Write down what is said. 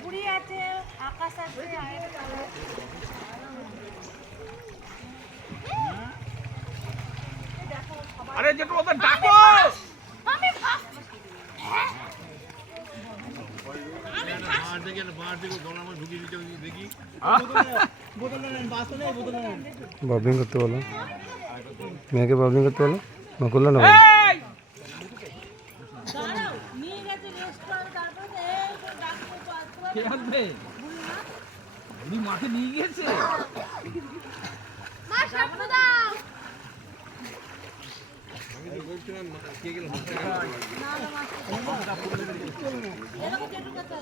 বুড়ি আছে, আকাশ আছে, আরে যেটা ওদের ডাকো আমি বাবলিং করতে বলো, মেয়েকে বাবলিং করতে বলো, না করলো না নিয়ে গেছে রেস্টুরেন্ট, তারপরে কে আসবে? বুড়ি মাকে নিয়ে গিয়েছে। মা সাপটা দাও। না না মা, এরকম যেটুকু আছে